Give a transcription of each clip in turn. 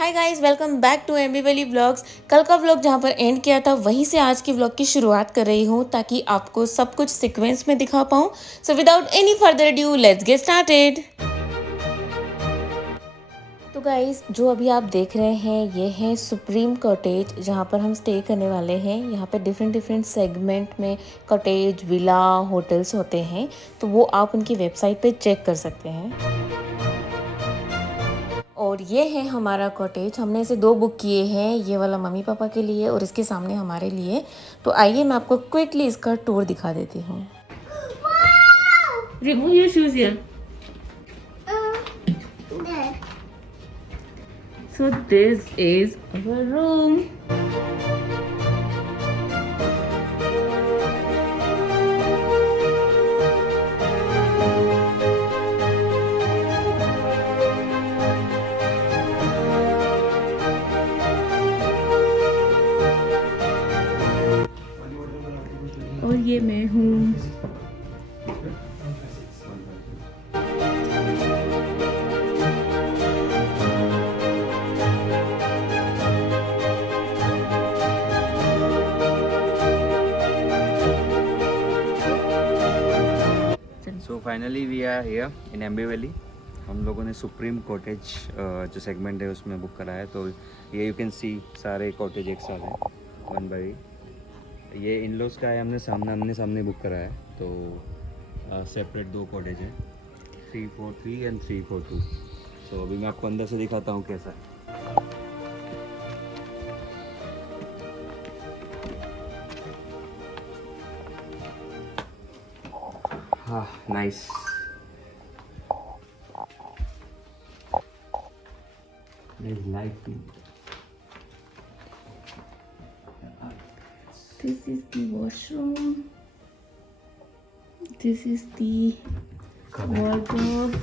Hi guys, welcome back to Aamby Valley vlogs. कल का vlog जहाँ पर एंड किया था वहीं से आज की व्लॉग की शुरुआत कर रही हूँ ताकि आपको सब कुछ सीक्वेंस में दिखा पाऊँ। So without any further due let's get started. तो गाइस, जो अभी आप देख रहे हैं ये है सुप्रीम कॉटेज जहाँ पर हम स्टे करने वाले हैं। यहाँ पे डिफरेंट डिफरेंट सेगमेंट में कॉटेज, विला, होटल्स होते हैं, तो वो आप उनकी वेबसाइट पे चेक कर सकते हैं। और ये है हमारा कॉटेज। हमने इसे दो बुक किए हैं, ये वाला मम्मी पापा के लिए और इसके सामने हमारे लिए। तो आइए मैं आपको क्विकली इसका टूर दिखा देती हूँ। Remove your shoes here. So this is our room. और ये मैं हूँ। So finally we are here in Aamby Valley. हम लोगों ने सुप्रीम कॉटेज जो सेगमेंट है उसमें बुक करा है। तो ये यू कैन सी सारे कॉटेज एक साथ हैं, वन बाई। ये इन लॉज का है, हमने आमने सामने बुक करा है। तो सेपरेट दो कॉटेज हैं, 343 एंड 342। सो अभी मैं आपको अंदर से दिखाता हूँ कैसा है। हाँ, nice. This is the washroom. This is the wardrobe.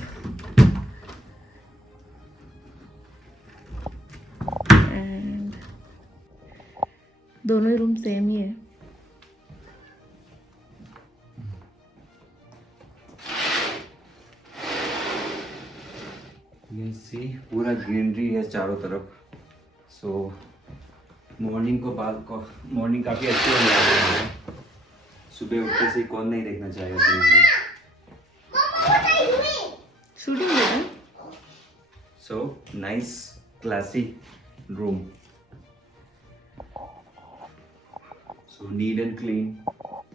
And दोनों रूम सेम ही है। You can see पूरा ग्रीनरी है चारों तरफ। सो मॉर्निंग काफ़ी अच्छी होने वाली है। सुबह उठते से कौन नहीं देखना चाहेगा ग्रीनरी। शूटिंग है। So nice classy room. So neat and clean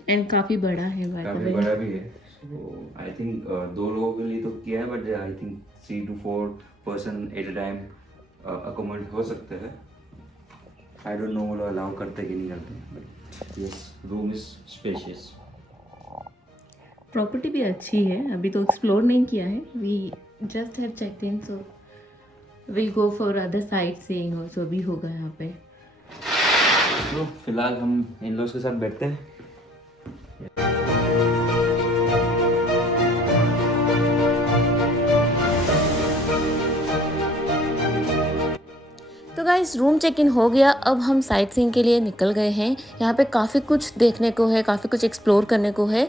and काफी बड़ा है, काफ़ी बड़ा भी है। सो आई थिंक दो लोगों के लिए तो किया है, but I think 3 to 4 person at a time accommodate हो सकते हैं। आई डोंट नो वो लोग अलाउ करते कि नहीं करते, but yes, room is spacious. Property भी अच्छी है, अभी तो एक्सप्लोर नहीं किया है। We just have check in, so will go for other sightseeing also भी होगा यहाँ पे। तो फिलहाल हम इन लोगों के साथ बैठते हैं। तो गाइस, रूम चेक इन हो गया। अब हम साइट सीइंग के लिए निकल गए हैं। यहाँ पे काफ़ी कुछ देखने को है, काफ़ी कुछ एक्सप्लोर करने को है।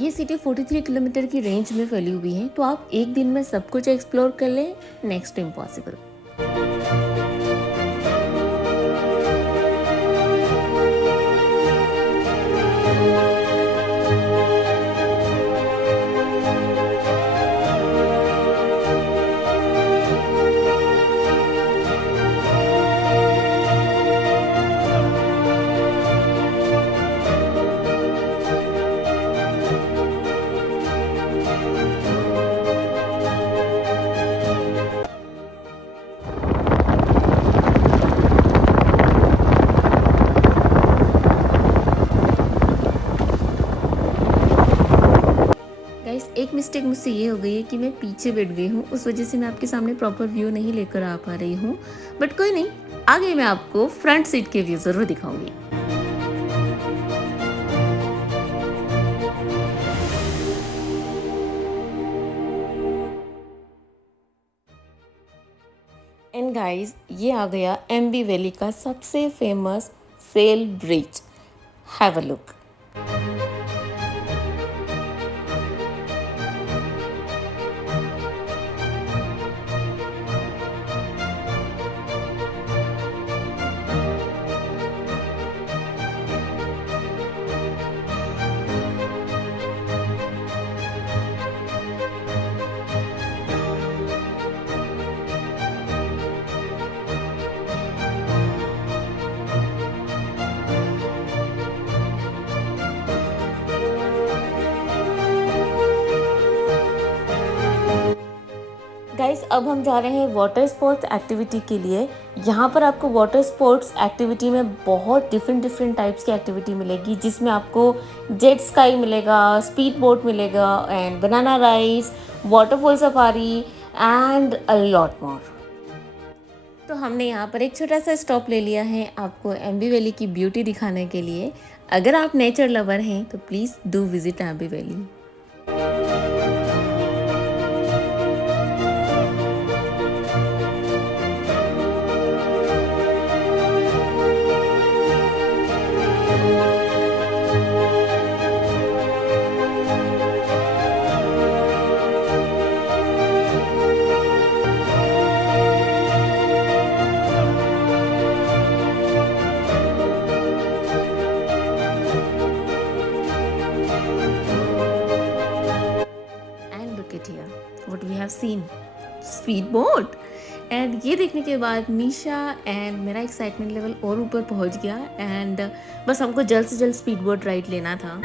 ये सिटी 43 किलोमीटर की रेंज में फैली हुई है, तो आप एक दिन में सब कुछ एक्सप्लोर कर लें, नेक्स्ट टू इम्पॉसिबल। गाइस, एक मिस्टेक मुझसे ये हो गई है कि मैं पीछे बैठ गई हूँ, उस वजह से मैं आपके सामने प्रॉपर व्यू नहीं लेकर आ पा रही हूँ। बट कोई नहीं, आगे मैं आपको फ्रंट सीट के व्यू ज़रूर दिखाऊंगी। एंड गाइस, ये आ गया एम्बी वैली का सबसे फेमस सेल ब्रिज। Have a look. अब हम जा रहे हैं वाटर स्पोर्ट्स एक्टिविटी के लिए। यहाँ पर आपको वाटर स्पोर्ट्स एक्टिविटी में बहुत डिफरेंट टाइप्स की एक्टिविटी मिलेगी, जिसमें आपको जेट स्काई मिलेगा, स्पीड बोट मिलेगा and banana rides, waterfall safari and a lot more. तो हमने यहाँ पर एक छोटा सा स्टॉप ले लिया है आपको एम्बी वैली की ब्यूटी दिखाने के लिए। अगर आप नेचर लवर हैं तो please do visit Aamby Valley. What we have seen, speed boat, and ये देखने के बाद मीशा एंड मेरा एक्साइटमेंट लेवल और ऊपर पहुंच गया एंड बस हमको जल्द से जल्द स्पीड बोट राइड लेना था।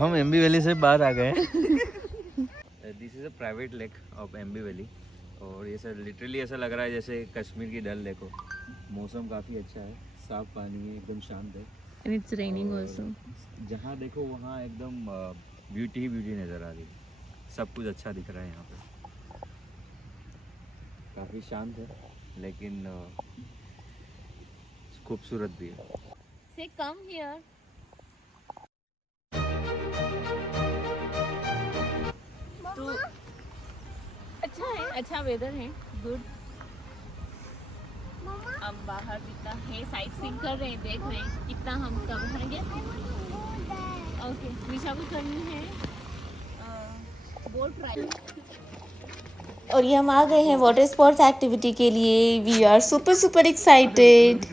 हम एम्बी वैली से बाहर आ गए। This is a private lake of Aamby Valley और ये सर लिटरली ऐसा लग रहा है जैसे कश्मीर की डल लेक हो। मौसम काफ़ी अच्छा है, साफ पानी है, एकदम शांत है। And it's raining also. जहाँ देखो वहाँ एकदम ब्यूटी ही ब्यूटी नज़र आ रही है। सब कुछ अच्छा दिख रहा है यहाँ पे। काफ़ी शांत है लेकिन खूबसूरत भी है। से कम हियर। तो अच्छा है, अच्छा वेदर है, गुड। अब बाहर कितना है, साइट सीइंग कर रहे हैं, देख रहे हैं कितना हम कब भरेंगे। ओके, मीशा को करनी है बोट राइड। और ये हम आ गए हैं वाटर स्पोर्ट्स एक्टिविटी के लिए। We are super excited.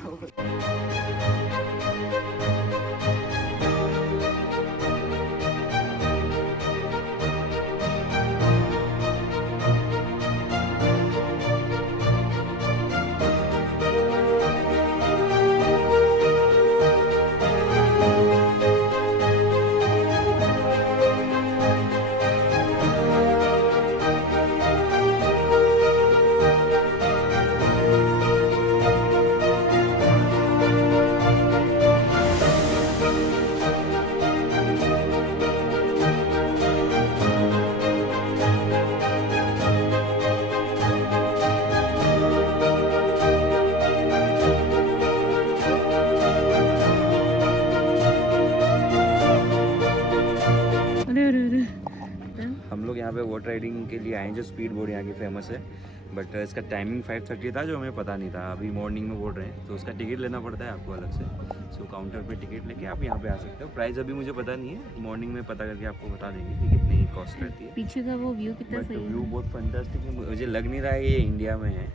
हम लोग यहाँ पे बोट राइडिंग के लिए आए हैं, जो स्पीड बोट यहाँ की फेमस है। बट इसका टाइमिंग 5:30 था, जो हमें पता नहीं था। अभी मॉर्निंग में बोल रहे हैं तो उसका टिकट लेना पड़ता है आपको अलग से। सो काउंटर पे टिकट लेके आप यहाँ पे आ सकते हो। प्राइस अभी मुझे पता नहीं है, मॉर्निंग में पता करके आपको बता देंगे कि कितनी कॉस्ट रहती है। पीछे का वो व्यू कितना सही है। व्यू बहुत फैंटास्टिक है। मुझे लग नहीं रहा है ये इंडिया में है।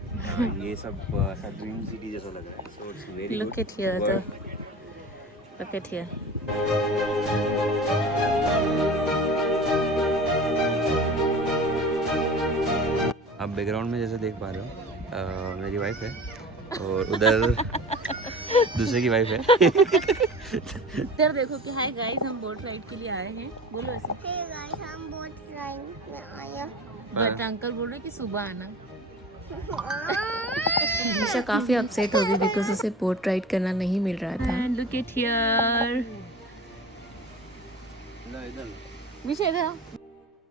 ये सब ऐसा ड्रीम सिटी जैसा लग रहा है। So it's very good. Look at here, look at here. आप बैकग्राउंड में जैसे देख पा रहे हो, मेरी वाइफ है और उधर दूसरे की वाइफ है। इधर देखो कि हाय गाइस, हम बोट राइड के लिए आए हैं। बोलो ऐसे। हे गाइस, हम बोट राइड में आए। बट अंकल बोल रहे कि सुबह आना। निशा काफी अपसेट हो गई बिकॉज उसे बोट राइड करना नहीं मिल रहा था। And look at here.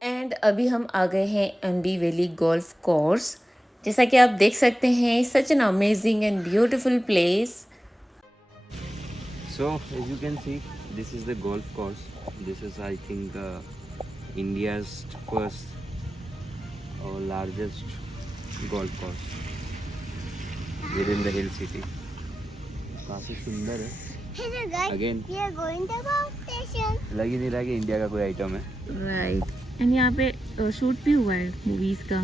And अभी हम आ गए हैं एम्बी वैली गोल्फ कोर्स। जैसा कि आप देख सकते हैं, such an amazing and beautiful place. So as you can see, this is the golf course. This is, I think, India's first or largest golf course within the hill city. काफी सुंदर है। Hello guys, Again, we are going to golf station. लग ही नहीं रहा कि India का कोई item है। राइट, एंड यहाँ पे शूट भी हुआ है मूवीज का।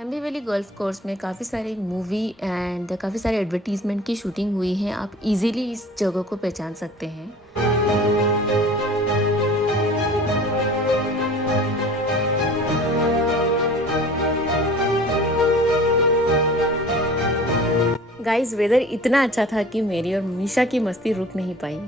एम्बी वैली गर्ल्स कोर्स में काफ़ी सारे मूवी एंड काफ़ी सारे एडवर्टीजमेंट की शूटिंग हुई है। आप इजीली इस जगह को पहचान सकते हैं। गाइस वेदर इतना अच्छा था कि मेरी और मीशा की मस्ती रुक नहीं पाई।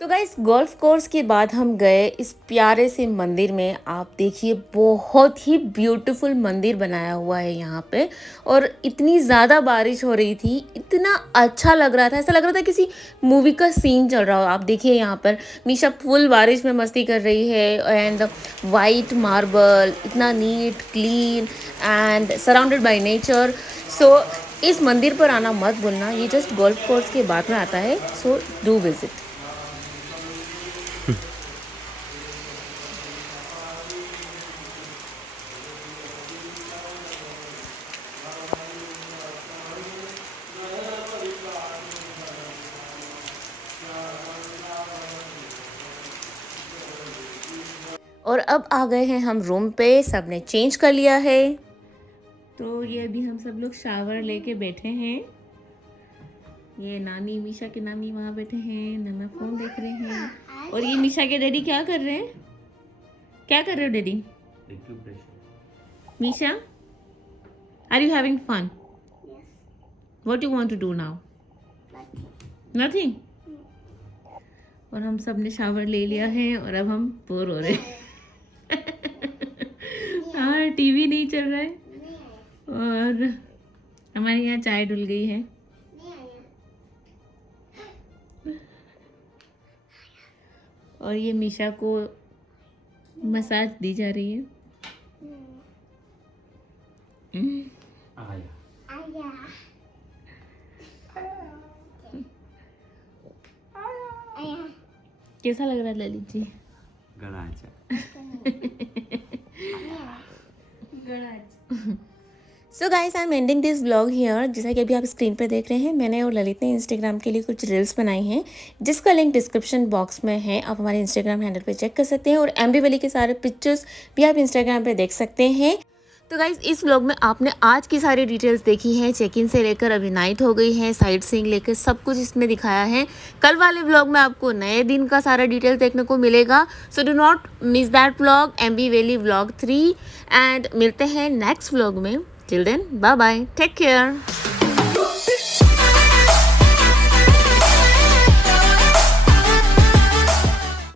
तो गाइस गोल्फ कोर्स के बाद हम गए इस प्यारे से मंदिर में। आप देखिए बहुत ही ब्यूटीफुल मंदिर बनाया हुआ है यहाँ पे, और इतनी ज़्यादा बारिश हो रही थी, इतना अच्छा लग रहा था, ऐसा लग रहा था किसी मूवी का सीन चल रहा हो। आप देखिए यहाँ पर मीशा फुल बारिश में मस्ती कर रही है एंड वाइट मार्बल इतना neat clean and surrounded by nature. So इस मंदिर पर आना मत भूलना, ये जस्ट गोल्फ कोर्स के बाद में आता है, सो डू विजिट। और अब आ गए हैं हम रूम पे, सबने चेंज कर लिया है। तो ये अभी हम सब लोग शावर लेके बैठे हैं। ये नानी, मीशा के नानी वहाँ बैठे हैं, नन्ना फोन देख रहे हैं, और ये मीशा के डैडी क्या कर रहे हैं? क्या कर रहे हो daddy? Misha, are you having fun? What you want to do now? Nothing. और हम सब ने शावर ले लिया है और अब हम बोर हो रहे हैं। हाँ, टीवी नहीं चल रहा है और हमारे यहाँ चाय डुल गई है। और ये मीशा को मसाज दी जा रही है। कैसा लग रहा है ललित जी? गला अच्छा। So guys, I am ending this vlog here. जैसा कि अभी आप स्क्रीन पर देख रहे हैं, मैंने और ललित ने इंस्टाग्राम के लिए कुछ रील्स बनाई हैं, जिसका लिंक डिस्क्रिप्शन बॉक्स में है। आप हमारे इंस्टाग्राम हैंडल पे चेक कर सकते हैं, और एम्बी वैली के सारे पिक्चर्स भी आप इंस्टाग्राम पे देख सकते हैं। तो गाइज इस व्लॉग में आपने आज की सारी डिटेल्स देखी हैं, चेक इन से लेकर अभी नाइट हो गई है, साइट सीइंग लेकर सब कुछ इसमें दिखाया है। कल वाले व्लॉग में आपको नए दिन का सारा डिटेल्स देखने को मिलेगा, so do not miss that vlog, Aamby Valley vlog 3। And मिलते हैं नेक्स्ट व्लॉग में। Till then bye bye, take care.